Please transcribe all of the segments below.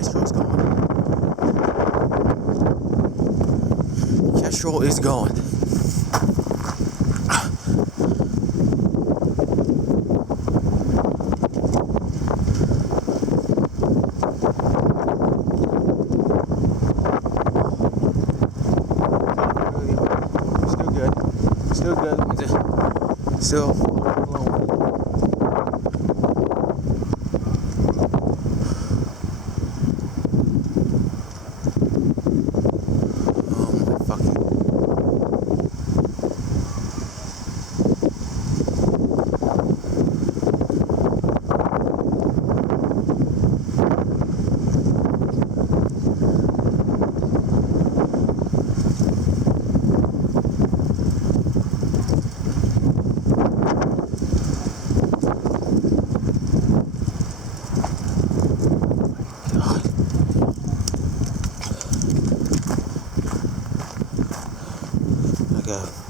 Kestrel's going. Kestrel is going. Still good. Still blowing. Oh my fucking.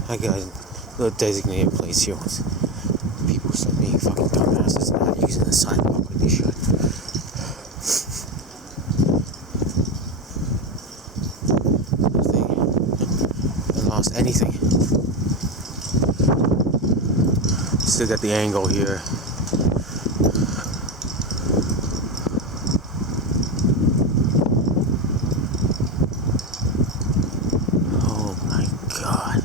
I got a little designated place here with people start being fucking dumbasses and not using the sidewalk like they should. Nothing. I lost anything. Still got the angle here. Oh my god.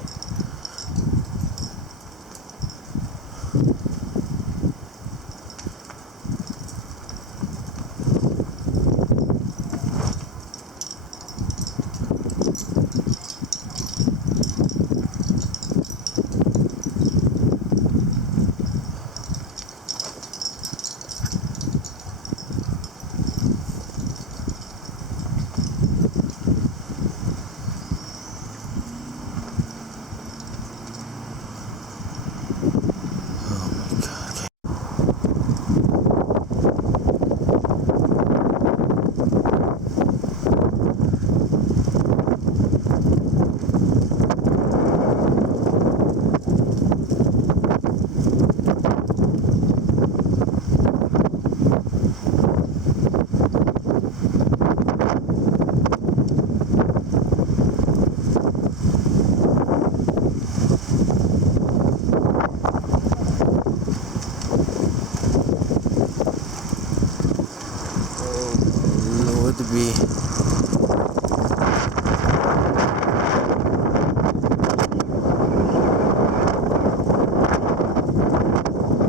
To be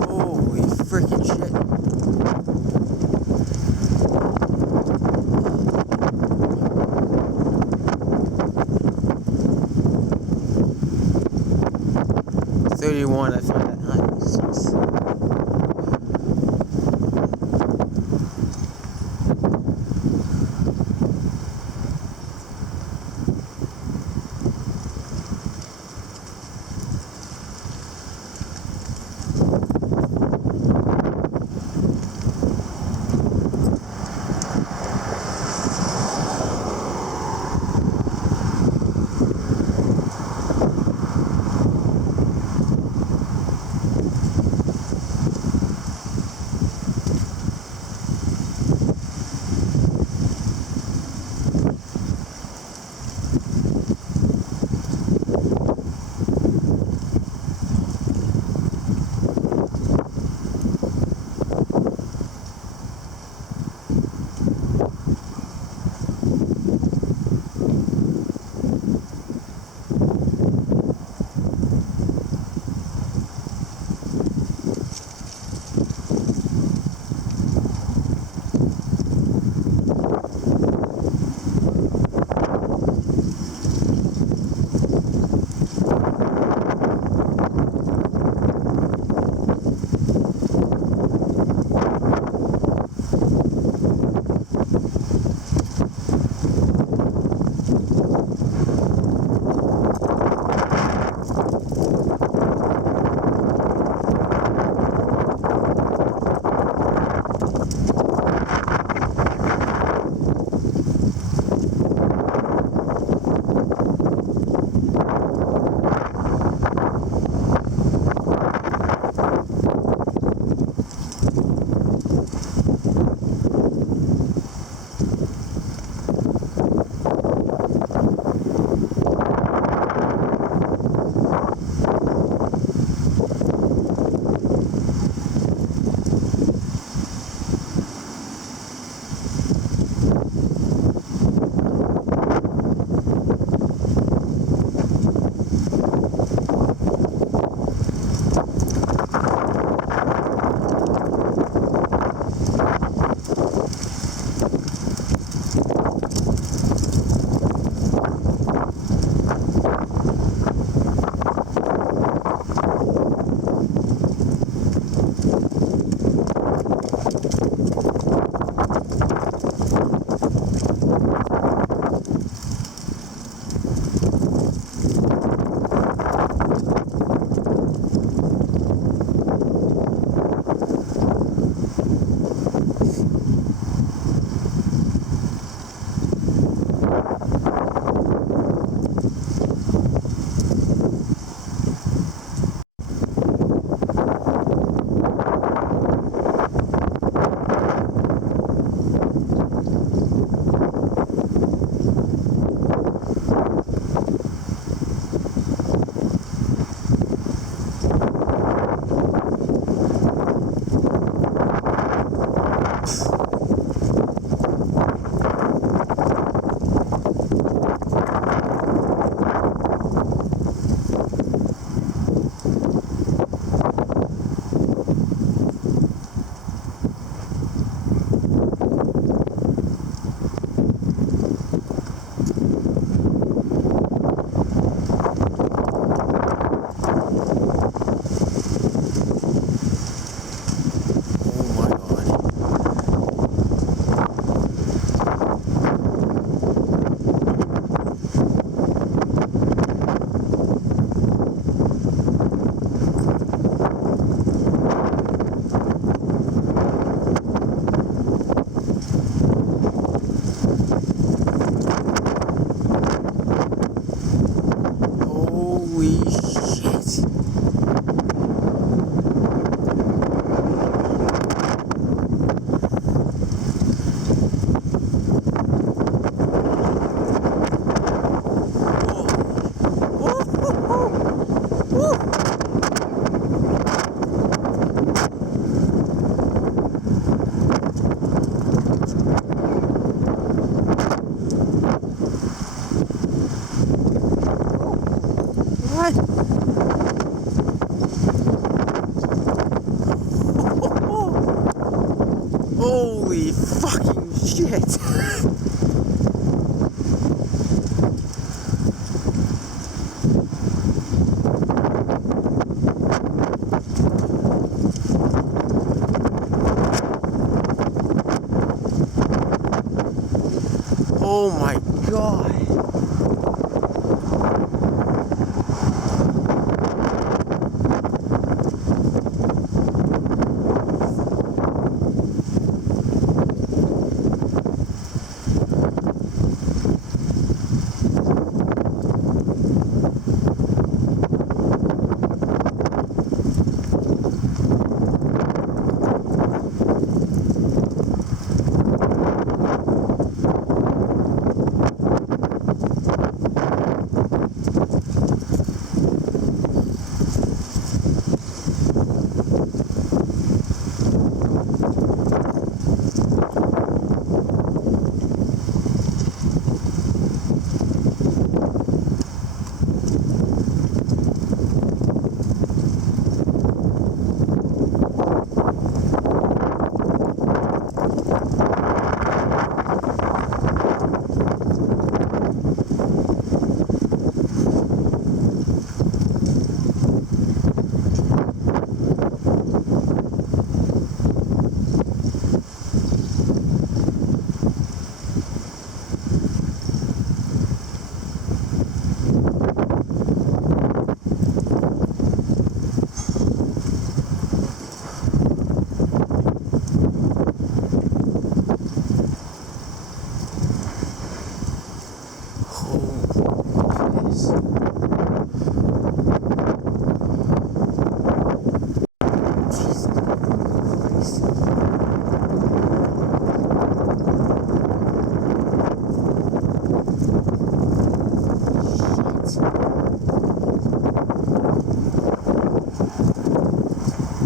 holy freaking shit. $31, I find that nice. shit. What? Holy fucking shit. Oh my god.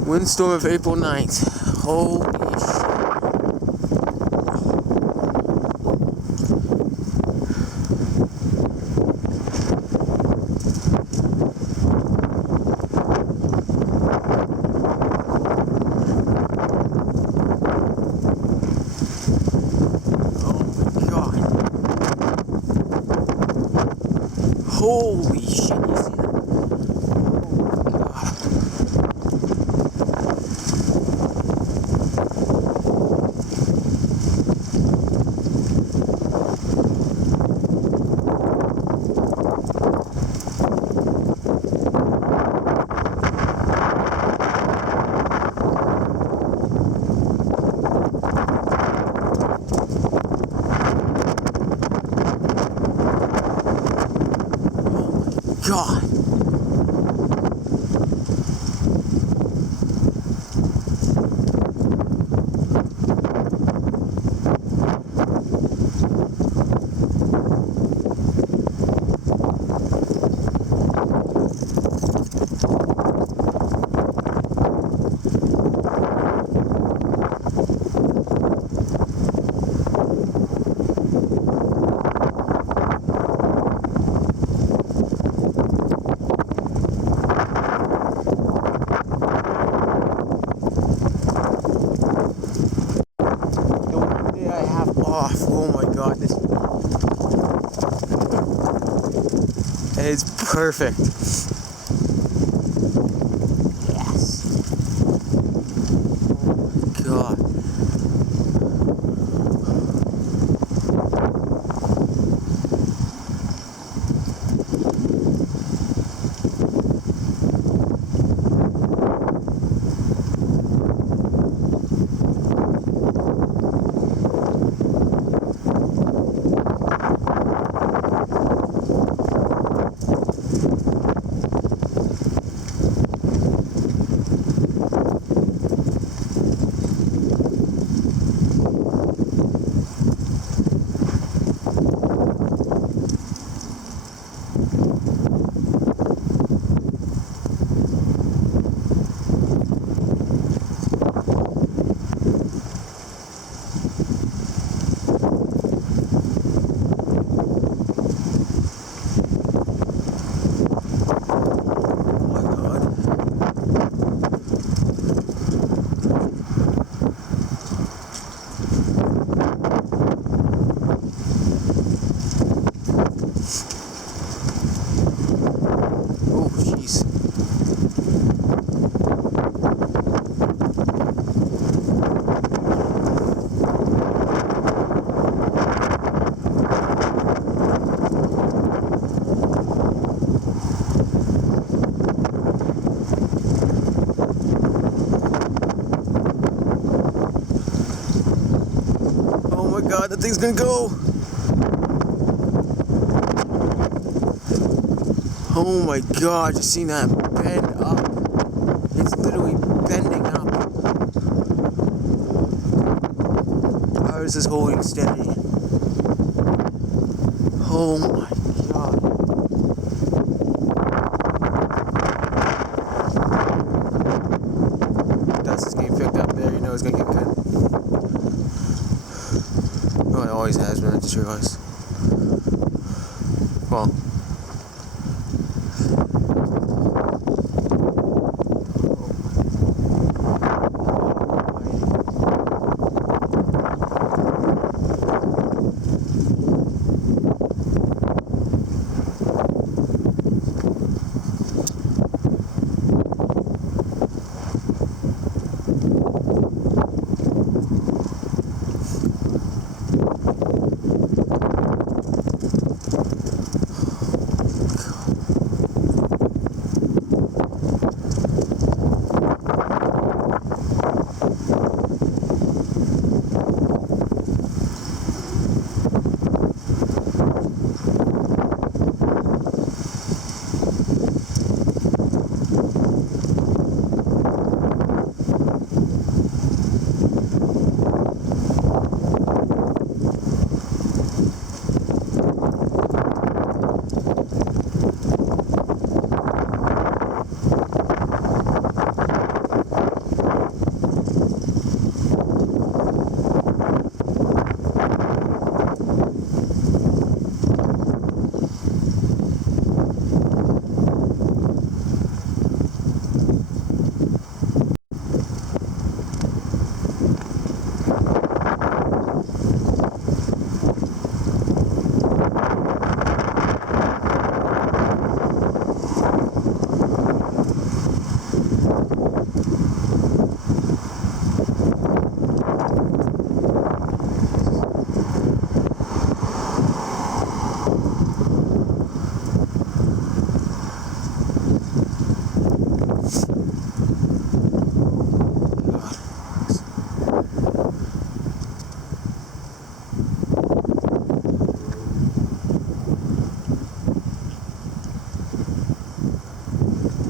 Windstorm of April 9th. Holy shit. Oh my god. Holy shit, you see that? God. Off. Oh my god, this is perfect. Yes. Oh my god. that thing's gonna go. Oh my god, you seen that bend up? It's literally bending up. How is this holding steady? Oh my god. That's this getting picked up there, you know it's gonna get good. Oh, it always has been, I just realized. Well.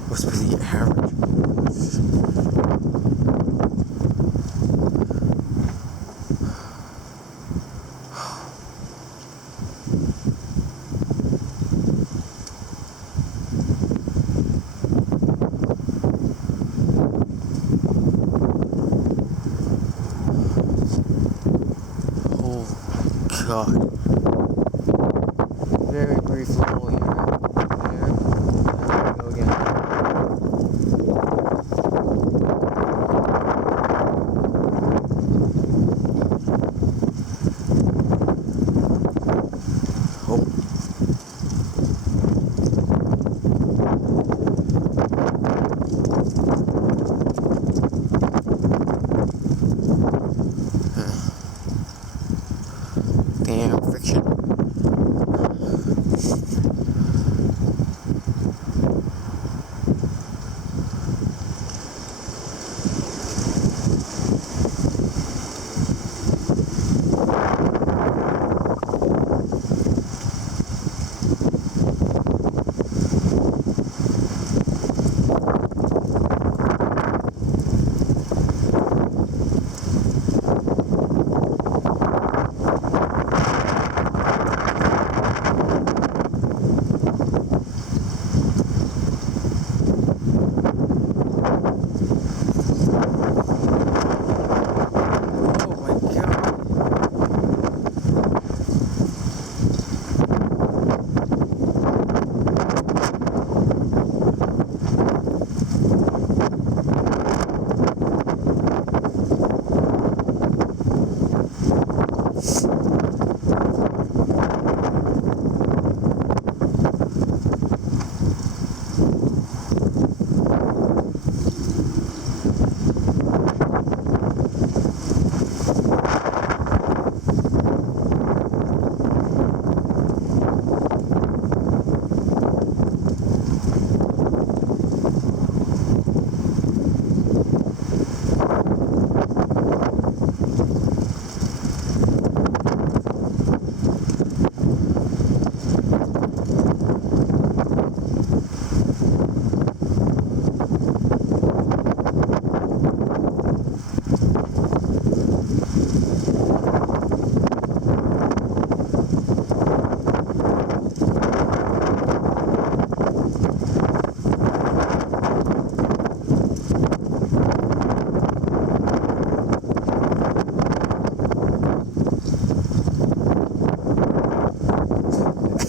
What's the average? Oh god. Very brief level here. There. There we go again. Oh. Damn friction.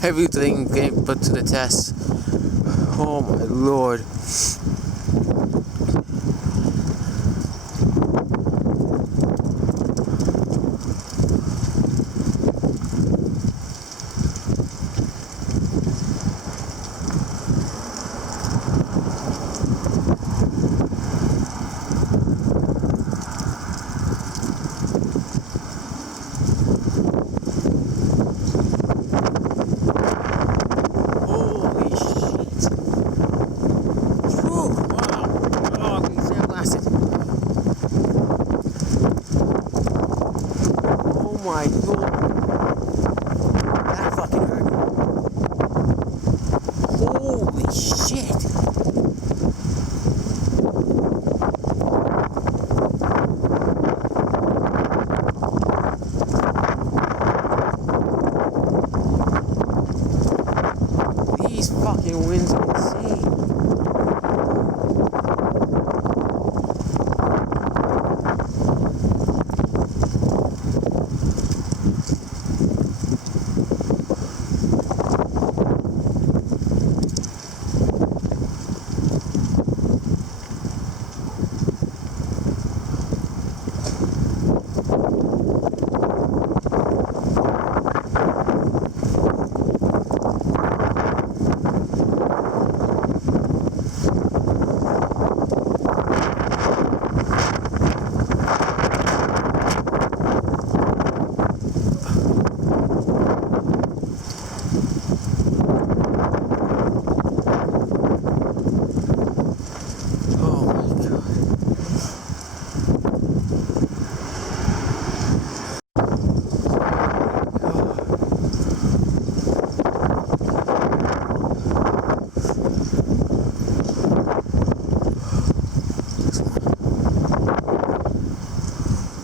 everything getting put to the test. Oh my lord. My god, that fucking hurt. Holy shit. These fucking winds are insane.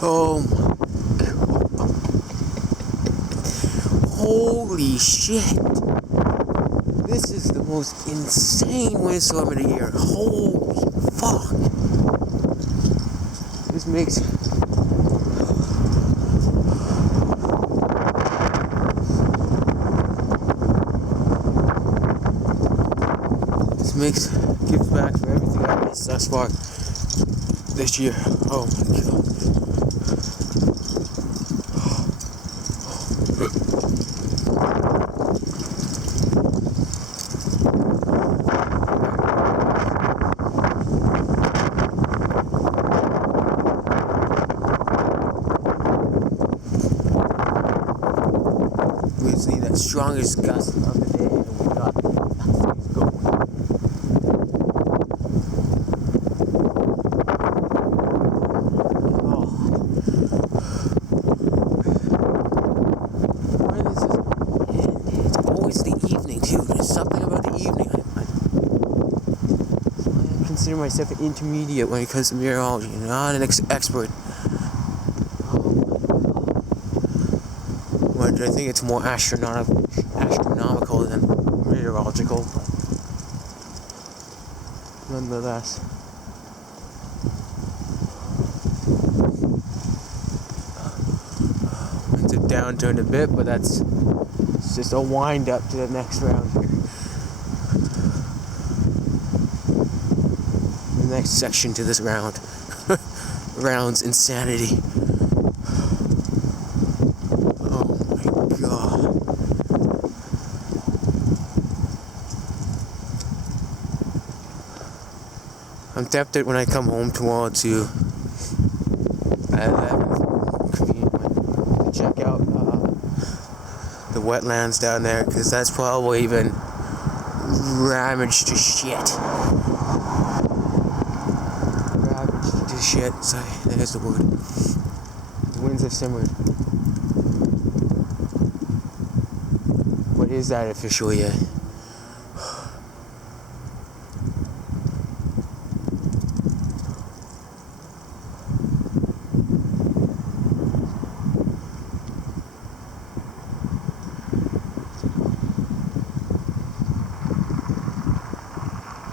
Oh my god. Holy shit. This is the most insane windstorm of the year. Holy fuck. This makes... gives back for everything I missed thus far this year. Oh my god. We see that strongest gust of the day, and we got things going. I consider myself an intermediate when it comes to meteorology, not an expert. But I think it's more astronomical than meteorological. But nonetheless. It's a downturn a bit, but it's just a wind up to the next round here. The next section to this round. Round's insanity. Oh my god. I'm tempted when I come home tomorrow to check out the wetlands down there, because that's probably been ravaged to shit. Sorry, there's the word. The winds have simmered. What is that official yet?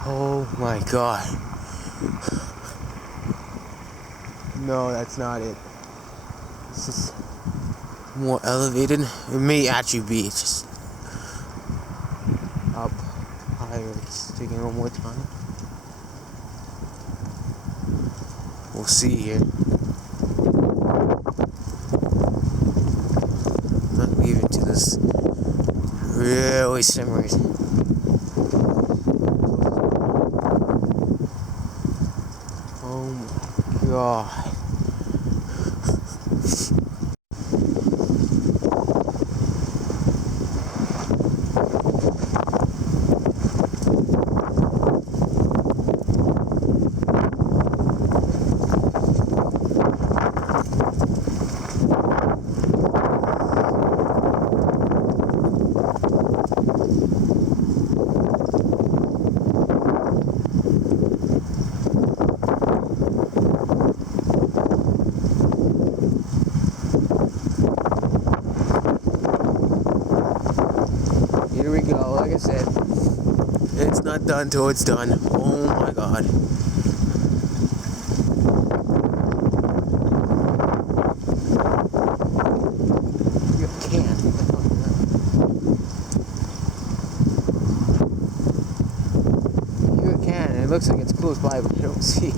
Oh my god. No, that's not it. This is more elevated. It may actually be. It's just battery is taking a little more time. We'll see here. Not leaving to this really simmering. Oh my god. Here we go, like I said, it's not done till it's done. Oh my god. You can. You can, and it looks like it's close by, but I don't see it.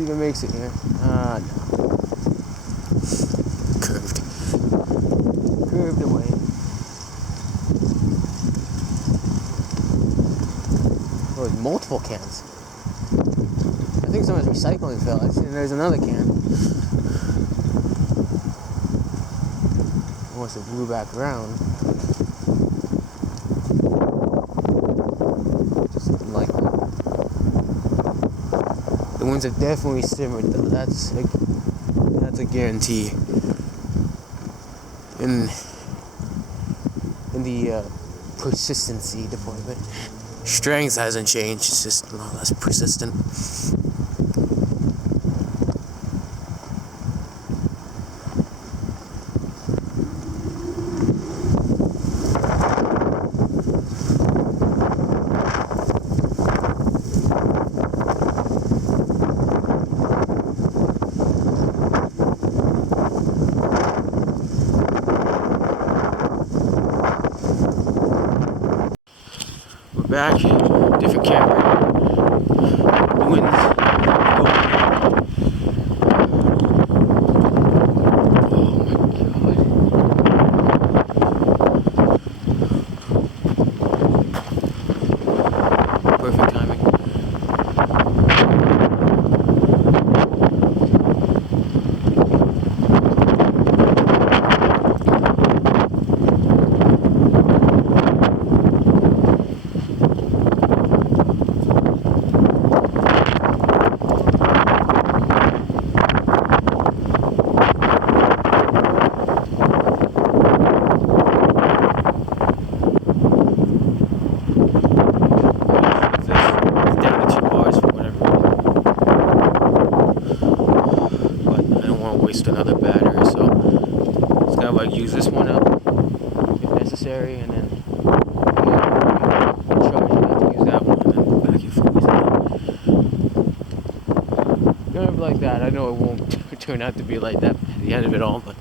Even makes it here. No. Curved away. Oh, there's multiple cans. I think someone's recycling fellas, and there's another can. Once it blew back around. Just like that. The ones have definitely simmered though. That's a guarantee. In the persistency department, strength hasn't changed. It's just a lot less persistent. Back, different camera. The wind's perfect timing. Another battery, so it's gotta like use this one up if necessary, and then charge it up to use that one, and then back and forth. Kind of like that. I know it won't turn out to be like that at the end of it all, but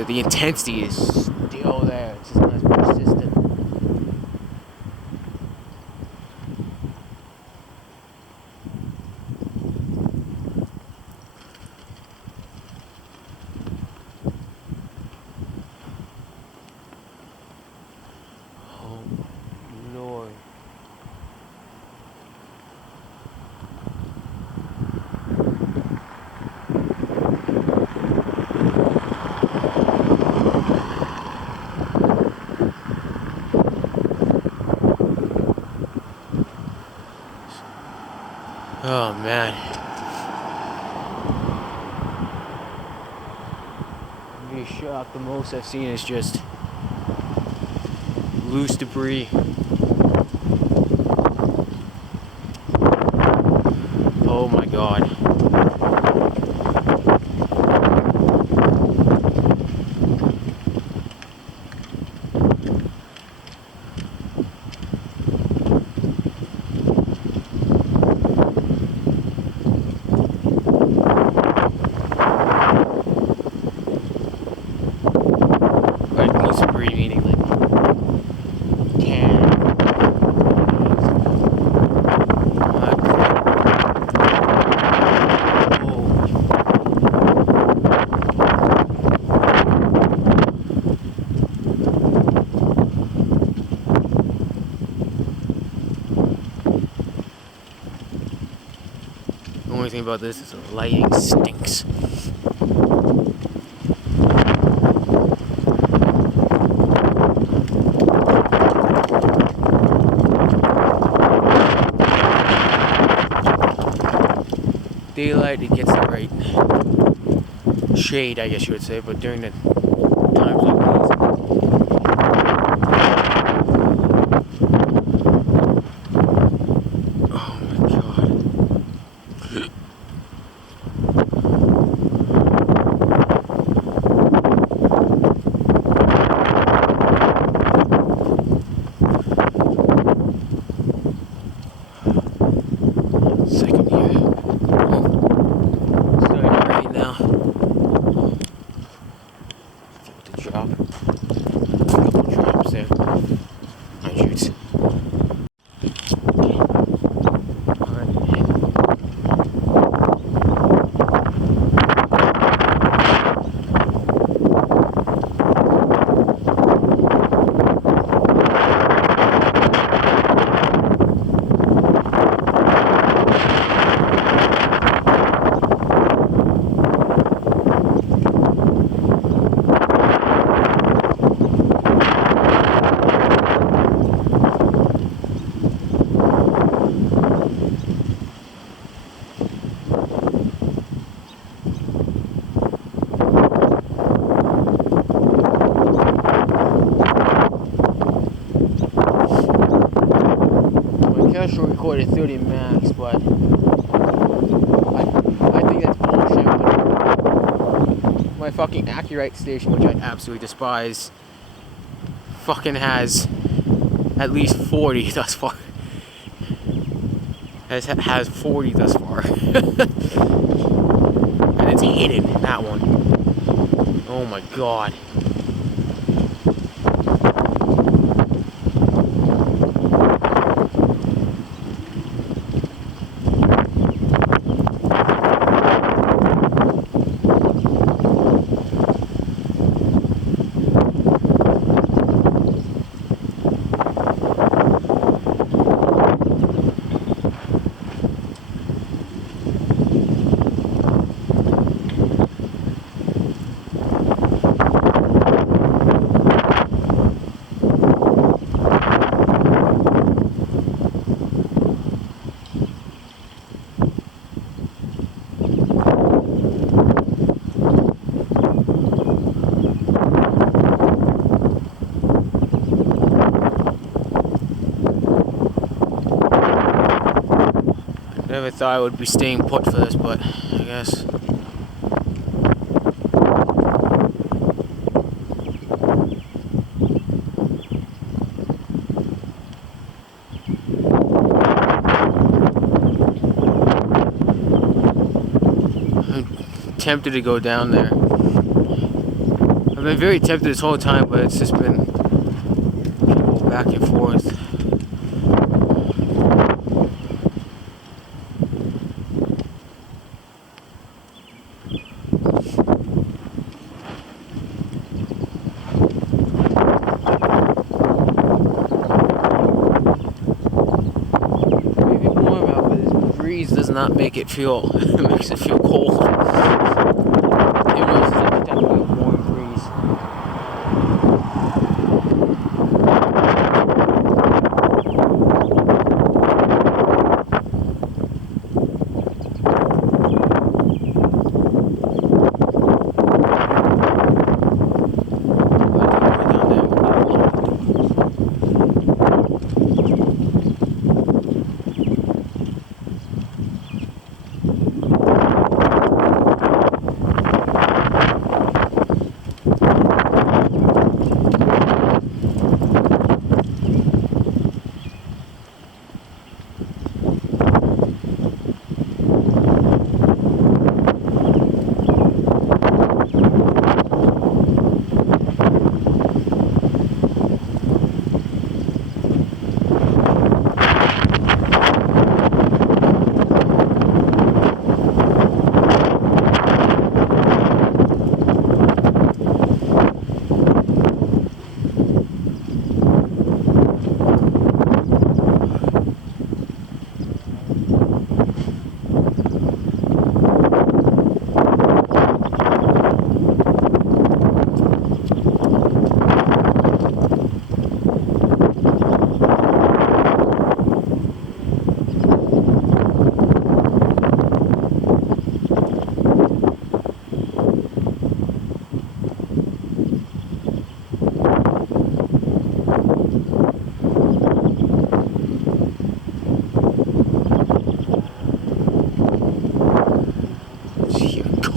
So the intensity is still there. It's just not as persistent. Oh Lord. Oh man. I'm really shocked. The most I've seen is just loose debris. Oh my god. Like loose debris meaning like can. The only thing about this is the lighting stinks. Daylight, it gets the right shade, I guess you would say, but during the times like these, oh my god. Second here. Starting to rain now. Feel the drop. A couple drops there. My shoots. She'll record at 30 max, but I think that's bullshit. My fucking Accurate station, which I absolutely despise, fucking has at least 40 thus far. Has 40 thus far. And it's hidden, that one. Oh my god. Never thought I would be staying put for this, but I guess. I'm tempted to go down there. I've been very tempted this whole time, but it's just been people back and forth. Maybe warm out, but this breeze does not make it feel. It makes it feel cold. Even though it's definitely a warm breeze.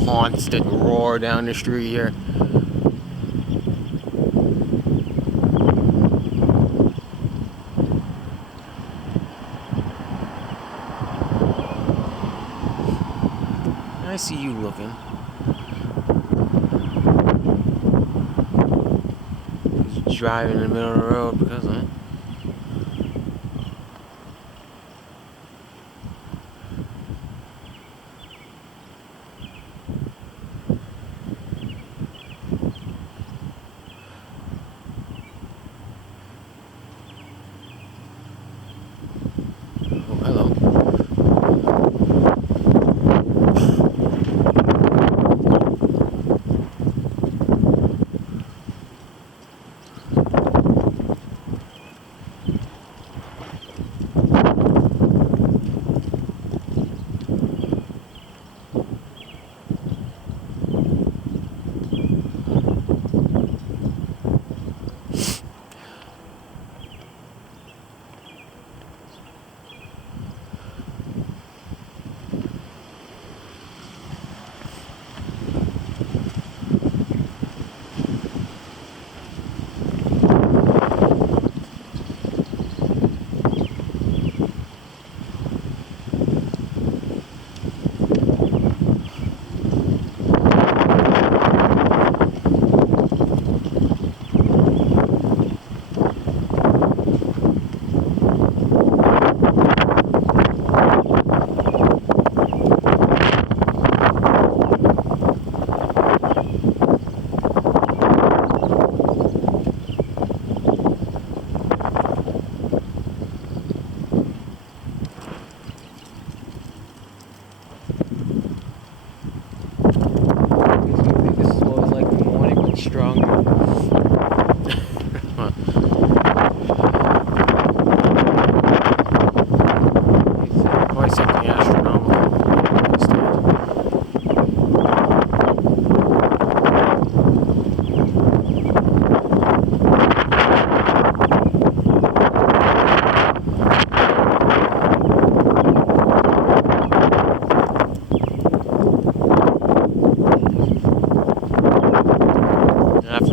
Constant roar down the street here. I see you looking. Just driving in the middle of the road because of it.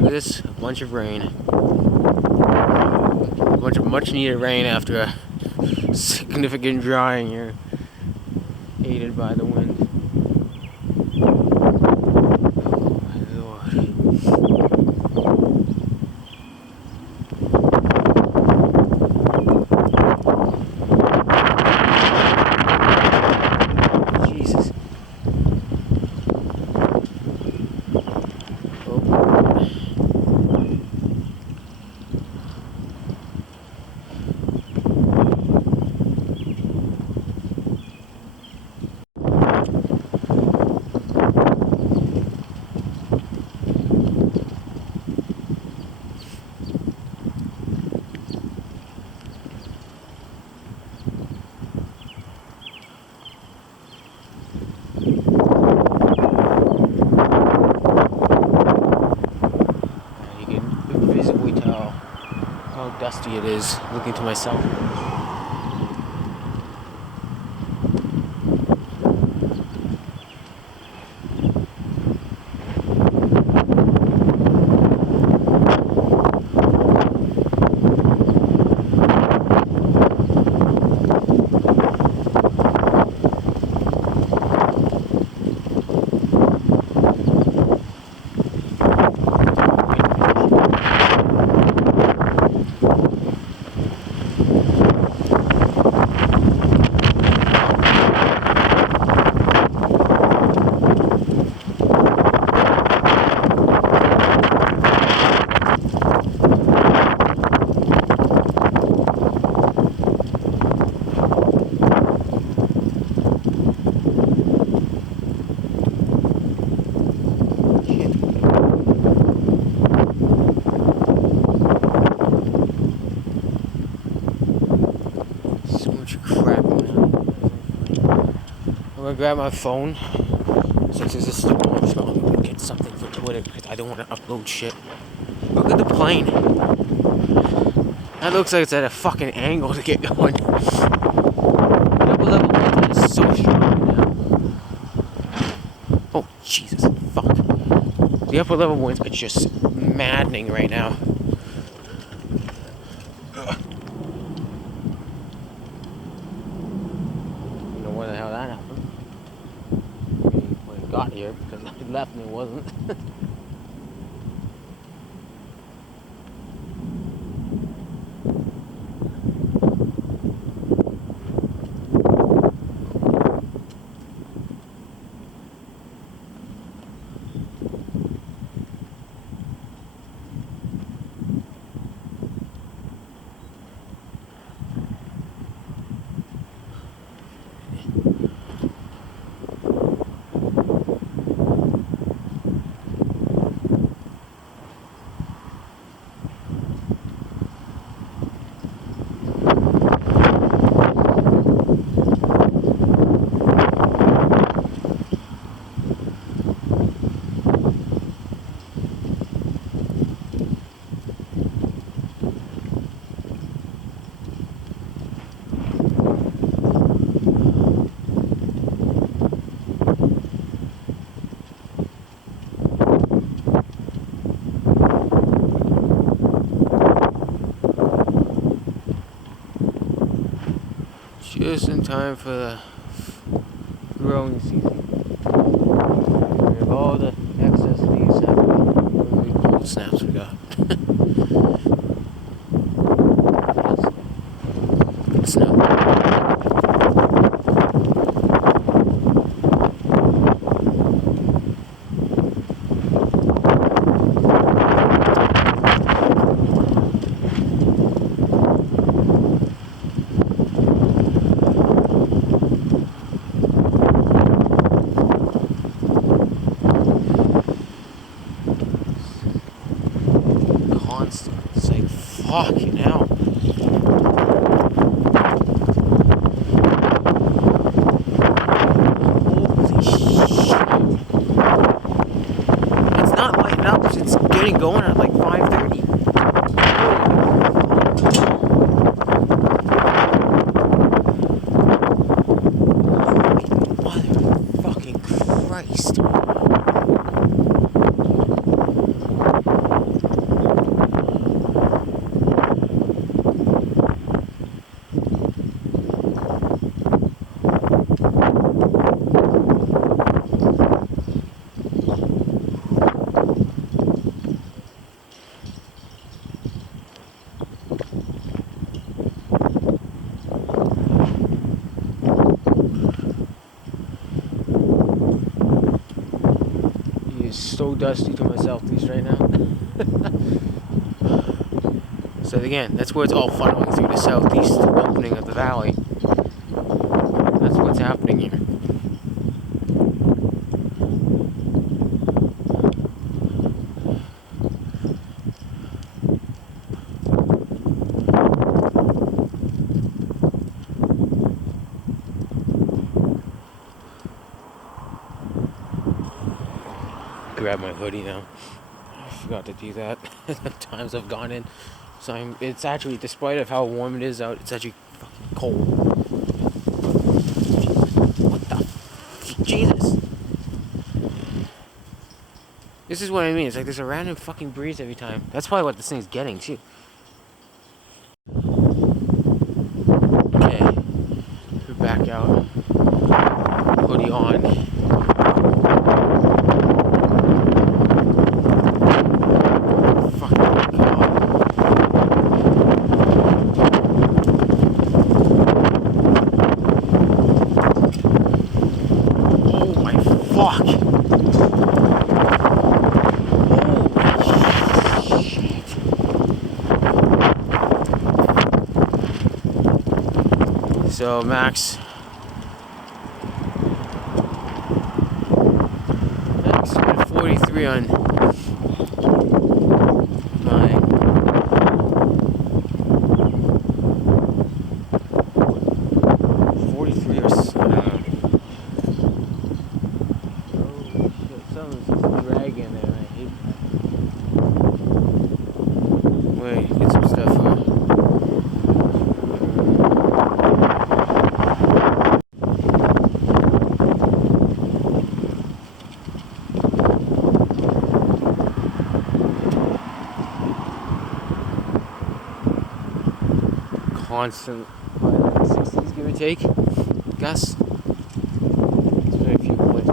This, a bunch of rain. A bunch of much needed rain after a significant drying here, aided by the wind. Oh my lord. dusty it is looking to myself. I'm gonna grab my phone since there's a storm. I'm just gonna get something for Twitter because I don't want to upload shit. Look at the plane. That looks like it's at a fucking angle to get going. Double level wind is so strong right now. Oh Jesus, fuck! The upper level winds are just maddening right now. Got here because I left and it wasn't. Just in time for the growing season. We have all the excess leaves happening from the cold snaps we got. Snow. It's like, fucking hell. Holy shit. It's not lighting up, it's getting going at like 5:30. Motherfucking Christ. So dusty to my southeast right now. So again, that's where it's all funneling through the southeast opening of the valley. That's what's happening here. Grab my hoodie now. I forgot to do that. The times I've gone in So it's actually, despite of how warm it is out, it's actually fucking cold. What the? Jesus. This is what I mean. It's like there's a random fucking breeze every time. That's probably what this thing's getting too. Okay, we're back out. Hoodie on. Fucking God. Oh my fuck. Holy shit. So Max went 43 on my 43 or so. Oh shit, something's dragging there. I hate that. Wait, get some stuff on. Constant 60s, give or take. Gus. It's been a few points.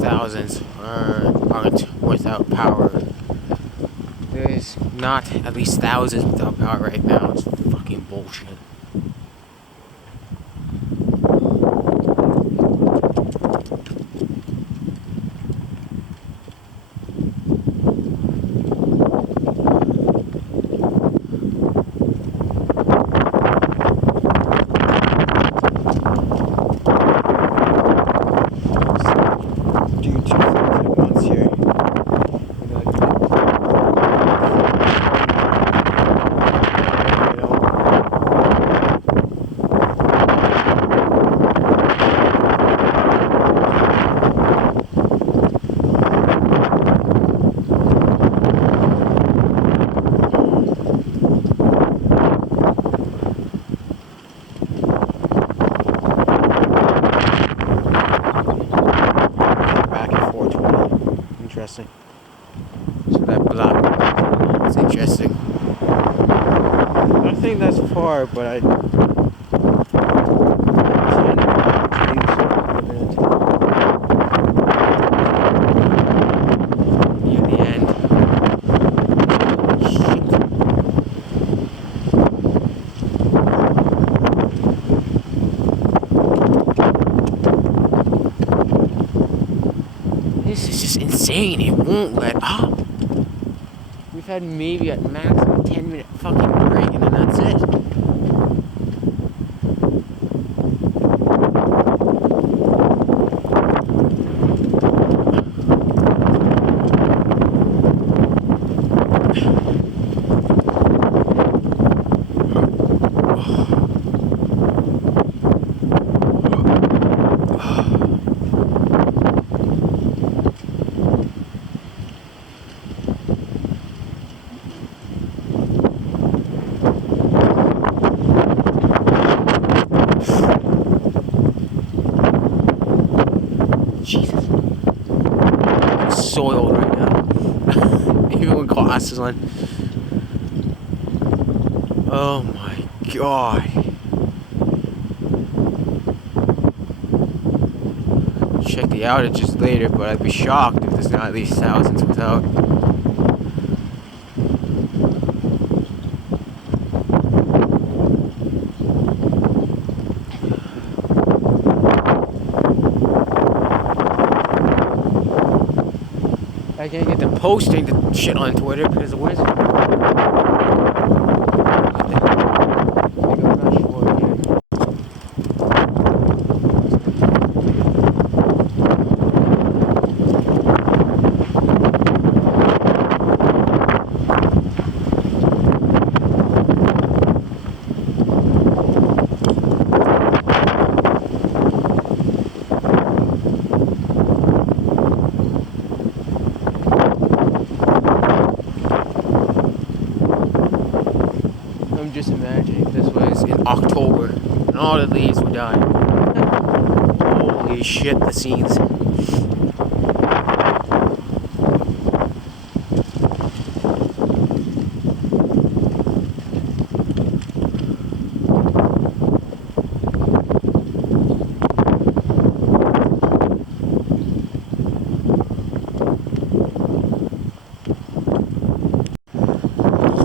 Thousands aren't without power. There's not at least thousands without power right now. It's fucking bullshit. Interesting. So that block, it's interesting. I don't think that's far, but I near the end. Shit. insane. It won't let up. We've had maybe at max a 10-minute fucking break, and then that's it. Jesus. I'm soiled right now. Even with glasses on. Oh my god. Check the outages later, but I'd be shocked if there's not at least thousands without. I can't get them posting the shit on Twitter because the wizard. I'm just imagining this was in October and all the leaves were dying. Holy shit, the scenes.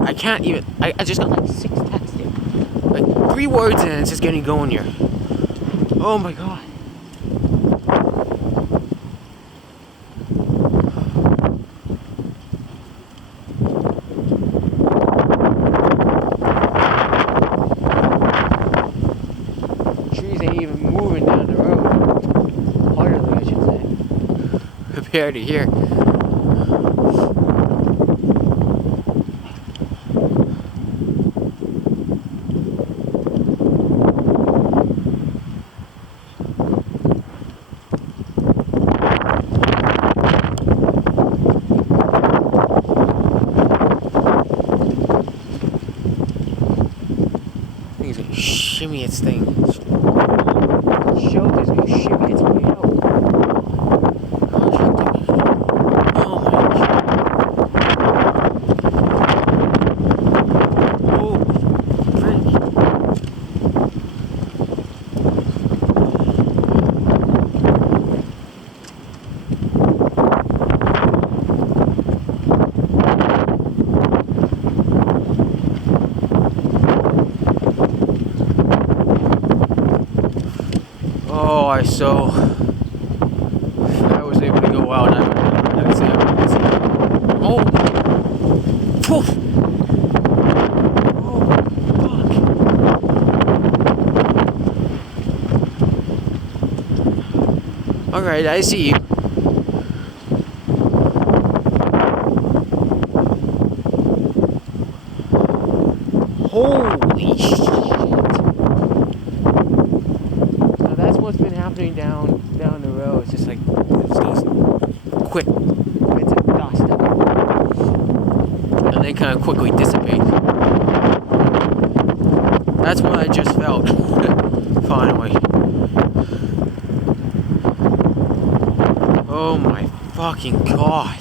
I can't even. I just got like 6 texts here. Like 3 words and it's just getting going here. Oh my god. Trees ain't even moving down the road. Hardly, I should say. Compared to here. Shimmy its thing. Shelter's gonna shimmy its way out. Oh my god. Oh, frick. Oh, I was able to go out. I was able to see. Oh, poof. Oh, fuck. All right, I see you. Holy shit. What's been happening down the road? It's just like it's those quick bits of dust, and they kind of quickly dissipate. That's what I just felt. Finally. Oh my fucking god.